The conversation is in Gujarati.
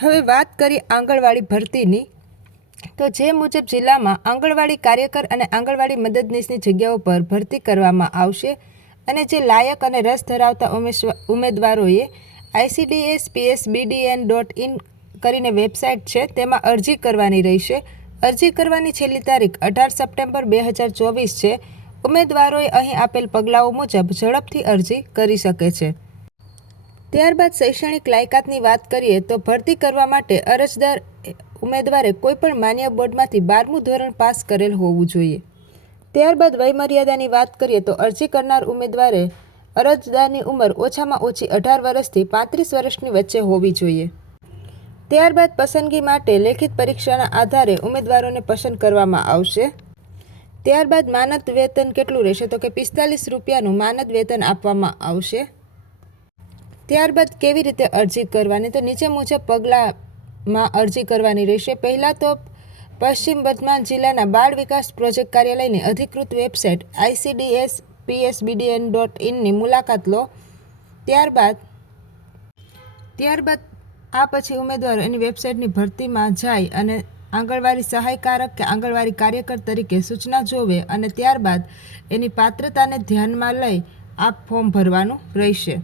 હવે વાત કરીએ આંગણવાડી ભરતીની, તો જે મુજબ જિલ્લામાં આંગણવાડી કાર્યકર અને આંગણવાડી મદદનીશની જગ્યાઓ પર ભરતી કરવામાં આવશે અને જે લાયક અને રસ ધરાવતા ઉમેદવારોએ ICDS-PSBDN.in કરીને વેબસાઇટ છે તેમાં અરજી કરવાની રહેશે. અરજી કરવાની છેલ્લી તારીખ 18 સપ્ટેમ્બર 2024 છે. ઉમેદવારોએ અહીં આપેલ પગલાઓ મુજબ ઝડપથી અરજી કરી શકે છે. ત્યારબાદ શૈક્ષણિક લાયકાતની વાત કરીએ તો ભરતી કરવા માટે અરજદાર ઉમેદવારે કોઈપણ માન્ય બોર્ડમાંથી 12મું ધોરણ પાસ કરેલ હોવું જોઈએ. ત્યારબાદ વયમર્યાદાની વાત કરીએ તો અરજી કરનાર ઉમેદવારે અરજદારની ઉંમર ઓછામાં ઓછી 18 વર્ષથી 35 વર્ષની વચ્ચે હોવી જોઈએ. ત્યારબાદ પસંદગી માટે લેખિત પરીક્ષાના આધારે ઉમેદવારોને પસંદ કરવામાં આવશે. ત્યારબાદ માનદ વેતન કેટલું રહેશે તો કે 45 રૂપિયાનું માનદ વેતન આપવામાં આવશે. ત્યારબાદ કેવી રીતે અરજી કરવાની, તો નીચે મુજબ પગલાંમાં અરજી કરવાની રહેશે. પહેલાં તો પશ્ચિમ વર્ધમાન જિલ્લાના બાળ વિકાસ પ્રોજેક્ટ કાર્યાલયની અધિકૃત વેબસાઇટ ICDS-PSBDN.in ની મુલાકાત લો. ત્યારબાદ આ પછી ઉમેદવારો એની વેબસાઇટની ભરતીમાં જાય અને આંગણવાડી સહાયકારક કે આંગણવાડી કાર્યકર તરીકે સૂચના જોવે અને ત્યારબાદ એની પાત્રતાને ધ્યાનમાં લઈ આ ફોર્મ ભરવાનું રહેશે.